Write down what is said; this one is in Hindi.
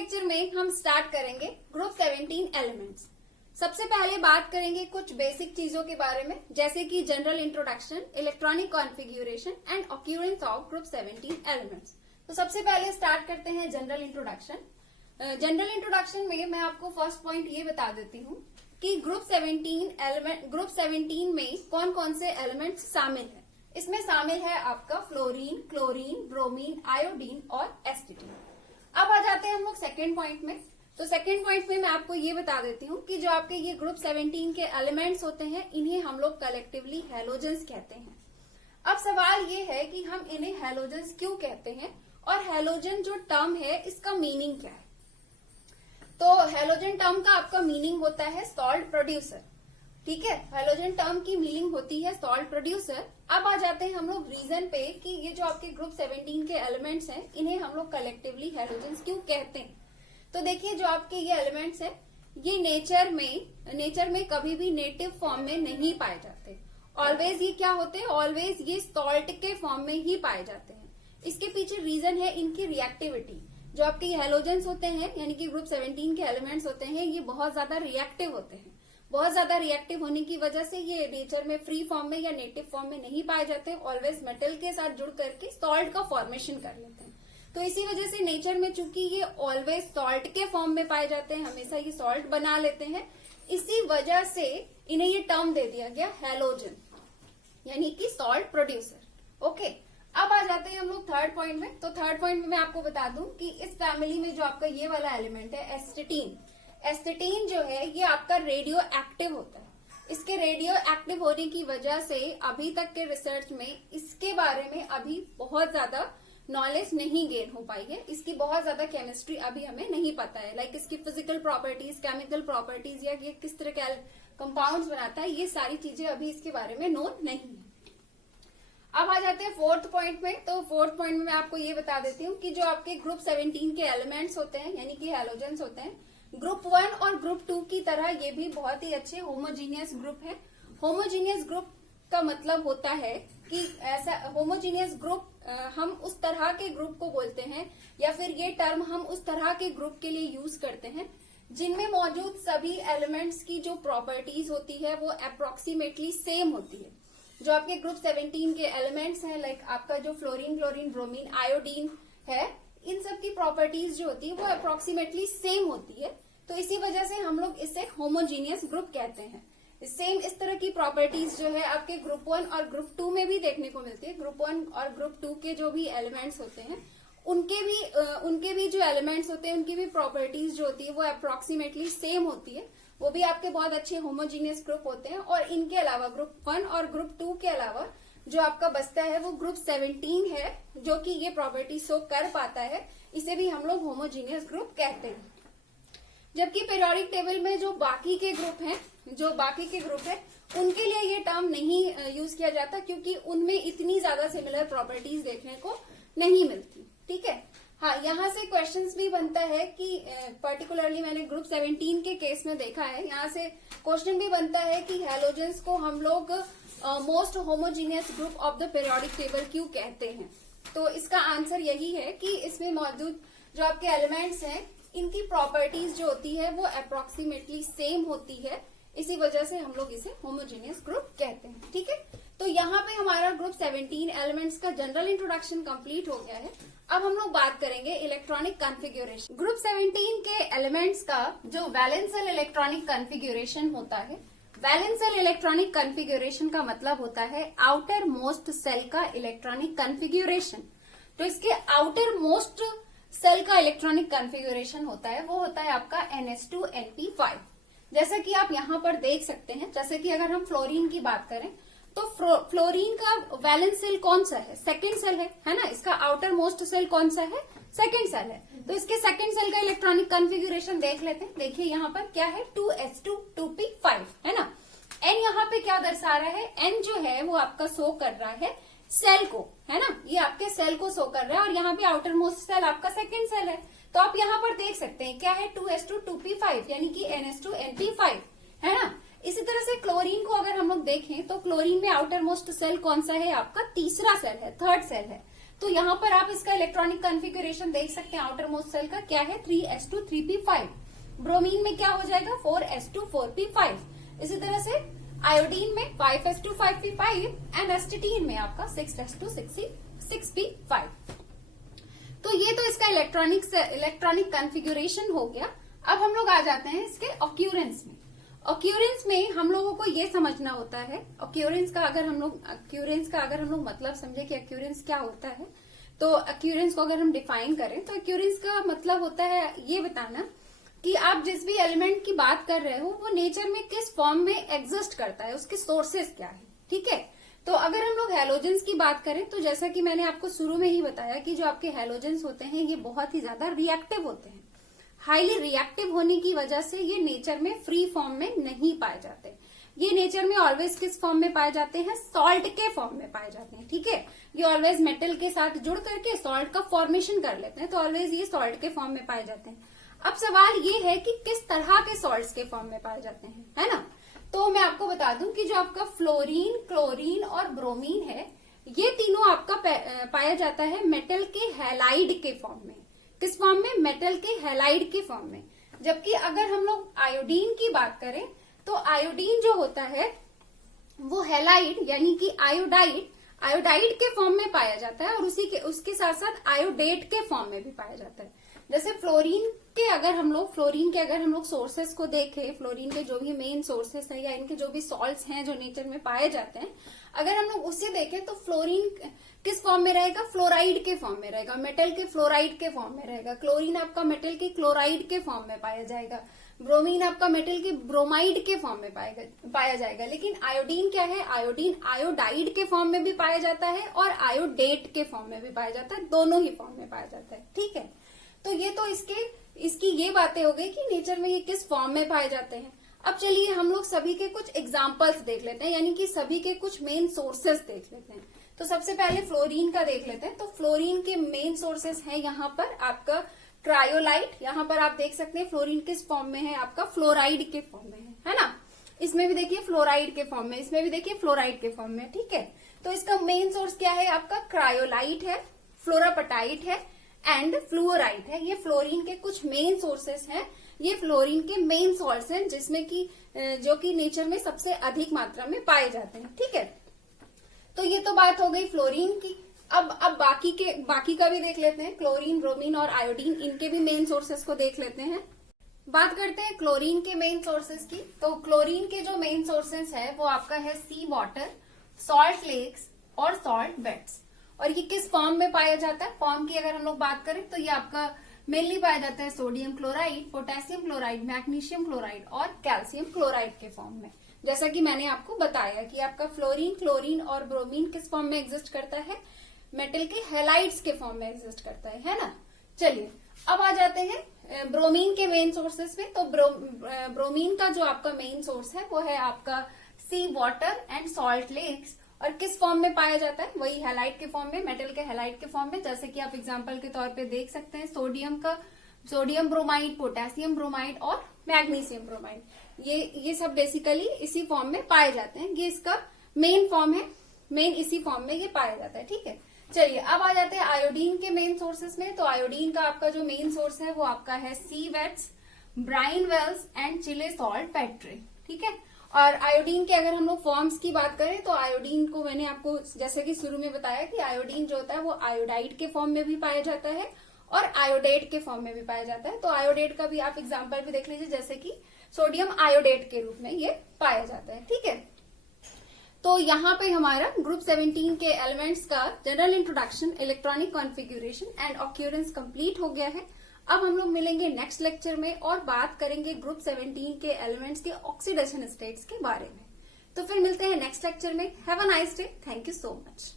लेक्चर में हम स्टार्ट करेंगे ग्रुप 17 एलिमेंट्स। सबसे पहले बात करेंगे कुछ बेसिक चीजों के बारे में, जैसे कि general introduction, electronic configuration and occurrence of group 17 elements. तो सबसे पहले स्टार्ट करते हैं जनरल इंट्रोडक्शन। जनरल इंट्रोडक्शन में मैं आपको फर्स्ट पॉइंट ये बता देती हूँ कि ग्रुप 17 में कौन कौन से एलिमेंट्स शामिल है। इसमें शामिल है आपका फ्लोरीन, क्लोरीन, ब्रोमीन, आयोडीन और एस्टिटीन। अब आ जाते हैं हम लोग सेकेंड पॉइंट में। तो सेकेंड पॉइंट में मैं आपको ये बता देती हूँ कि जो आपके ये ग्रुप 17 के एलिमेंट्स होते हैं, इन्हें हम लोग कलेक्टिवली हैलोजेंस कहते हैं। अब सवाल ये है कि हम इन्हें हैलोजेंस क्यों कहते हैं और हैलोजन जो टर्म है इसका मीनिंग क्या है। तो हैलोजन टर्म का आपका मीनिंग होता है सॉल्ट प्रोड्यूसर। ठीक है, हैलोजन टर्म की मीनिंग होती है सॉल्ट प्रोड्यूसर। अब आ जाते हैं हम लोग रीजन पे कि ये जो आपके ग्रुप 17 के एलिमेंट्स हैं, इन्हें हम लोग कलेक्टिवली हैलोजेंस क्यों कहते हैं। तो देखिए, जो आपके ये एलिमेंट्स हैं, ये नेचर में कभी भी नेटिव फॉर्म में नहीं पाए जाते। ऑलवेज ये क्या होते हैं, ऑलवेज ये सॉल्ट के फॉर्म में ही पाए जाते हैं। इसके पीछे रीजन है इनकी रिएक्टिविटी। जो आपके हैलोजेंस होते हैं, यानी कि ग्रुप 17 के एलिमेंट्स होते हैं, ये बहुत ज्यादा रिएक्टिव होते हैं। बहुत ज्यादा रिएक्टिव होने की वजह से ये नेचर में फ्री फॉर्म में या नेटिव फॉर्म में नहीं पाए जाते। ऑलवेज मेटल के साथ जुड़ करके सॉल्ट का फॉर्मेशन कर लेते हैं। तो इसी वजह से नेचर में चूंकि ये ऑलवेज सॉल्ट के फॉर्म में पाए जाते हैं, हमेशा ये सॉल्ट बना लेते हैं, इसी वजह से इन्हें ये टर्म दे दिया गया हैलोजन, यानी कि सॉल्ट प्रोड्यूसर। ओके, अब आ जाते हैं हम लोग थर्ड पॉइंट में। तो थर्ड पॉइंट में मैं आपको बता दूं कि इस फैमिली में जो आपका ये वाला एलिमेंट है एस्टिटीन, एस्टिटीन जो है ये आपका रेडियो एक्टिव होता है। इसके रेडियो एक्टिव होने की वजह से अभी तक के रिसर्च में इसके बारे में अभी बहुत ज्यादा नॉलेज नहीं गेन हो पाई है। इसकी बहुत ज्यादा केमिस्ट्री अभी हमें नहीं पता है, लाइक इसकी फिजिकल प्रॉपर्टीज, केमिकल प्रॉपर्टीज या ये किस तरह के कंपाउंड्स बनाता है, ये सारी चीजें अभी इसके बारे में नोन नहीं है। अब आ जाते हैं फोर्थ पॉइंट में। तो फोर्थ पॉइंट में मैं आपको ये बता देती हूँ कि जो आपके ग्रुप 17 के एलिमेंट्स होते हैं, यानी कि हैलोजेंस होते हैं, ग्रुप 1 और ग्रुप 2 की तरह ये भी बहुत ही अच्छे होमोजीनियस ग्रुप है। होमोजीनियस ग्रुप का मतलब होता है कि ऐसा होमोजीनियस ग्रुप हम उस तरह के ग्रुप को बोलते हैं, या फिर ये टर्म हम उस तरह के ग्रुप के लिए यूज करते हैं जिनमें मौजूद सभी एलिमेंट्स की जो प्रॉपर्टीज होती है वो अप्रोक्सीमेटली सेम होती है। जो आपके ग्रुप 17 के एलिमेंट्स हैं, लाइक आपका जो फ्लोरीन, क्लोरीन, ब्रोमीन, आयोडीन है, इन सब की प्रॉपर्टीज जो होती है वो अप्रोक्सीमेटली सेम होती है। तो इसी वजह से हम लोग इसे होमोजीनियस ग्रुप कहते हैं। सेम इस तरह की प्रॉपर्टीज जो है आपके ग्रुप 1 और ग्रुप 2 में भी देखने को मिलती है। ग्रुप 1 और ग्रुप 2 के जो भी एलिमेंट्स होते हैं, उनके भी जो एलिमेंट्स होते हैं, उनकी भी प्रॉपर्टीज जो होती है वो अप्रोक्सीमेटली सेम होती है। वो भी आपके बहुत अच्छे होमोजीनियस ग्रुप होते हैं। और इनके अलावा ग्रुप 1 और ग्रुप 2 के अलावा जो आपका बचता है वो ग्रुप 17 है, जो कि ये प्रॉपर्टी शो कर पाता है। इसे भी हम लोग होमोजीनियस ग्रुप कहते हैं। जबकि पीरियोडिक टेबल में जो बाकी के ग्रुप हैं, उनके लिए ये टर्म नहीं यूज किया जाता, क्योंकि उनमें इतनी ज्यादा सिमिलर प्रॉपर्टीज देखने को नहीं मिलती। ठीक है, हाँ, यहाँ से क्वेश्चंस भी बनता है कि पर्टिकुलरली मैंने ग्रुप 17 के केस में देखा है, यहाँ से क्वेश्चन भी बनता है कि हैलोजेंस को हम लोग most homogeneous group of the periodic table क्यों कहते हैं। तो इसका आंसर यही है कि इसमें मौजूद जो आपके एलिमेंट्स हैं, इनकी प्रॉपर्टीज जो होती है वो अप्रोक्सीमेटली सेम होती है। इसी वजह से हम लोग इसे होमोजीनियस ग्रुप कहते हैं। ठीक है, तो यहाँ पे हमारा ग्रुप 17 एलिमेंट्स का जनरल इंट्रोडक्शन कंप्लीट हो गया है। अब हम लोग बात करेंगे इलेक्ट्रॉनिक कॉन्फ़िगरेशन। ग्रुप 17 के एलिमेंट्स का जो वैलेंशियल इलेक्ट्रॉनिक कॉन्फ़िगरेशन होता है, वैलेंशियल इलेक्ट्रॉनिक कॉन्फ़िगरेशन का मतलब होता है आउटर मोस्ट सेल का इलेक्ट्रॉनिक कॉन्फ़िगरेशन। तो इसके आउटर मोस्ट सेल का इलेक्ट्रॉनिक कॉन्फ़िगरेशन होता है वो होता है आपका NH2Np5। जैसा कि आप यहाँ पर देख सकते हैं, जैसे कि अगर हम फ्लोरीन की बात करें तो फ्लोरीन का वैलेंस सेल कौन सा है, सेकेंड सेल है ना। इसका आउटर मोस्ट सेल कौन सा है, सेकेंड सेल है। तो इसके सेकेंड सेल का इलेक्ट्रॉनिक कॉन्फ़िगरेशन देख लेते हैं। देखिए यहाँ पर क्या है, 2s2 2p5 है ना। n यहाँ पे क्या दर्शा रहा है, n जो है वो आपका शो कर रहा है सेल को, है ना, ये आपके सेल को शो कर रहा है। और यहाँ पे आउटर मोस्ट सेल आपका सेकेंड सेल है। तो आप यहाँ पर देख सकते हैं क्या है, 2s2 2p5 यानी कि NH2Np5 है ना। इसी तरह से क्लोरीन को अगर हम लोग देखें तो क्लोरीन में आउटर मोस्ट सेल कौन सा है, आपका तीसरा सेल है, थर्ड सेल है। तो यहाँ पर आप इसका इलेक्ट्रॉनिक कॉन्फ़िगरेशन देख सकते हैं। आउटर मोस्ट शेल का क्या है 3s2 3p5। ब्रोमीन में क्या हो जाएगा 4s2 4p5। इसी तरह से आयोडीन में 5s2 5p5 एंड एस्टिटीन में आपका 6s2 6p5। तो ये तो इसका इलेक्ट्रॉनिक कॉन्फ़िगरेशन हो गया। अब हम लोग आ जाते हैं इसके ऑक्यूरेंस में। ऑक्यूरेंस में हम लोगों को ये समझना होता है, ऑक्यूरेंस का अगर हम लोग मतलब समझे कि ऑक्यूरेंस क्या होता है, तो ऑक्यूरेंस को अगर हम डिफाइन करें तो ऑक्यूरेंस का मतलब होता है ये बताना कि आप जिस भी एलिमेंट की बात कर रहे हो वो नेचर में किस फॉर्म में एग्जिस्ट करता है, उसके सोर्सेस क्या है। ठीक है, तो अगर हम लोग हैलोजेंस की बात करें तो जैसा कि मैंने आपको शुरू में ही बताया कि जो आपके हैलोजेंस होते हैं ये बहुत ही ज्यादा रिएक्टिव होते हैं। हाईली रिएक्टिव होने की वजह से ये नेचर में फ्री फॉर्म में नहीं पाए जाते। ये नेचर में ऑलवेज किस फॉर्म में पाए जाते हैं, सॉल्ट के फॉर्म में पाए जाते हैं। ठीक है, ये ऑलवेज मेटल के साथ जुड़ करके सॉल्ट का फॉर्मेशन कर लेते हैं, तो ऑलवेज ये सॉल्ट के फॉर्म में पाए जाते हैं। अब सवाल ये है कि किस तरह के सॉल्ट्स के फॉर्म में पाए जाते हैं, है ना। तो मैं आपको बता दूं कि जो आपका फ्लोरीन, क्लोरीन और ब्रोमीन है, ये तीनों आपका पाया जाता है मेटल के हैलाइड के फॉर्म में। किस फॉर्म में, मेटल के हैलाइड के फॉर्म में। जबकि अगर हम लोग आयोडीन की बात करें तो आयोडीन जो होता है वो हैलाइड यानी कि आयोडाइड के फॉर्म में पाया जाता है और उसके साथ साथ आयोडेट के फॉर्म में भी पाया जाता है। जैसे फ्लोरीन के अगर हम लोग सोर्सेस को देखें, फ्लोरीन के जो भी मेन सोर्सेस हैं या इनके जो भी सॉल्ट्स हैं जो नेचर में पाए जाते हैं, अगर हम लोग उसे देखें तो फ्लोरीन किस फॉर्म में रहेगा, फ्लोराइड के फॉर्म में रहेगा, मेटल के फ्लोराइड के फॉर्म में रहेगा। क्लोरीन आपका मेटल के क्लोराइड के फॉर्म में पाया जाएगा। ब्रोमीन आपका मेटल के ब्रोमाइड के फॉर्म में पाया जाएगा। लेकिन आयोडीन क्या है, आयोडीन आयोडाइड के फॉर्म में भी पाया जाता है और आयोडेट के फॉर्म में भी पाया जाता है, दोनों ही फॉर्म में पाया जाता है। ठीक है, तो ये तो इसकी ये बातें हो गई कि नेचर में ये किस फॉर्म में पाए जाते हैं। अब चलिए हम लोग सभी के कुछ एग्जाम्पल्स देख लेते हैं, यानी कि सभी के कुछ मेन सोर्सेस देख लेते हैं। तो सबसे पहले फ्लोरीन का देख लेते हैं। तो फ्लोरीन के मेन सोर्सेस हैं यहाँ पर आपका क्रायोलाइट। यहाँ पर आप देख सकते हैं फ्लोरीन किस फॉर्म में है, आपका फ्लोराइड के फॉर्म में है ना। इसमें भी देखिए फ्लोराइड के फॉर्म में, इसमें भी देखिए फ्लोराइड के फॉर्म में। ठीक है, तो इसका मेन सोर्स क्या है, आपका क्रायोलाइट है, फ्लोरापटाइट है एंड फ्लूओराइड है। ये फ्लोरीन के कुछ मेन सोर्सेस हैं। ये फ्लोरीन के मेन सॉल्ट्स हैं जिसमें कि जो कि नेचर में सबसे अधिक मात्रा में पाए जाते हैं। ठीक है, तो ये तो बात हो गई फ्लोरीन की। अब बाकी का भी देख लेते हैं। क्लोरीन, ब्रोमीन और आयोडीन, इनके भी मेन सोर्सेस को देख लेते हैं। बात करते हैं क्लोरीन के मेन सोर्सेस की। तो क्लोरीन के जो मेन सोर्सेस है वो आपका है सी वाटर, सॉल्ट लेक्स और सॉल्ट बेड्स। और ये किस फॉर्म में पाया जाता है, फॉर्म की अगर हम लोग बात करें तो ये आपका मेनली पाया जाता है sodium chloride, potassium chloride, magnesium chloride और कैल्शियम क्लोराइड के फॉर्म में। जैसा कि मैंने आपको बताया कि आपका फ्लोरीन, क्लोरीन और ब्रोमीन किस फॉर्म में एग्जिस्ट करता है, मेटल के हैलाइड्स के फॉर्म में एग्जिस्ट करता है ना। चलिए अब आ जाते हैं ब्रोमीन के मेन सोर्सेस में। तो ब्रोमीन का जो आपका मेन सोर्स है वो है आपका सी वाटर एंड सॉल्ट लेक्स। और किस फॉर्म में पाया जाता है, वही हैलाइड के फॉर्म में, मेटल के हैलाइड के फॉर्म में। जैसे कि आप एग्जांपल के तौर पे देख सकते हैं सोडियम ब्रोमाइड, पोटेशियम ब्रोमाइड और मैग्नीशियम ब्रोमाइड। ये सब बेसिकली इसी फॉर्म में पाए जाते हैं। ये इसका मेन फॉर्म है, मेन इसी फॉर्म में ये पाया जाता है। ठीक है, चलिए अब आ जाते हैं आयोडीन के मेन सोर्सेस में। तो आयोडीन का आपका जो मेन सोर्स है वो आपका है seaweeds, brine wells and Chile saltpetre. ठीक है, और आयोडीन के अगर हम लोग फॉर्म्स की बात करें तो आयोडीन को मैंने आपको जैसे कि शुरू में बताया कि आयोडीन जो होता है वो आयोडाइड के फॉर्म में भी पाया जाता है और आयोडेट के फॉर्म में भी पाया जाता है। तो आयोडेट का भी आप एग्जांपल भी देख लीजिए, जैसे कि सोडियम आयोडेट के रूप में ये पाया जाता है। ठीक है, तो यहाँ पे हमारा ग्रुप 17 के एलिमेंट्स का general introduction, electronic configuration and occurrence complete हो गया है। अब हम लोग मिलेंगे नेक्स्ट लेक्चर में और बात करेंगे ग्रुप 17 के एलिमेंट्स के ऑक्सीडेशन स्टेट्स के बारे में। तो फिर मिलते हैं नेक्स्ट लेक्चर में। Have a nice day, thank you so much.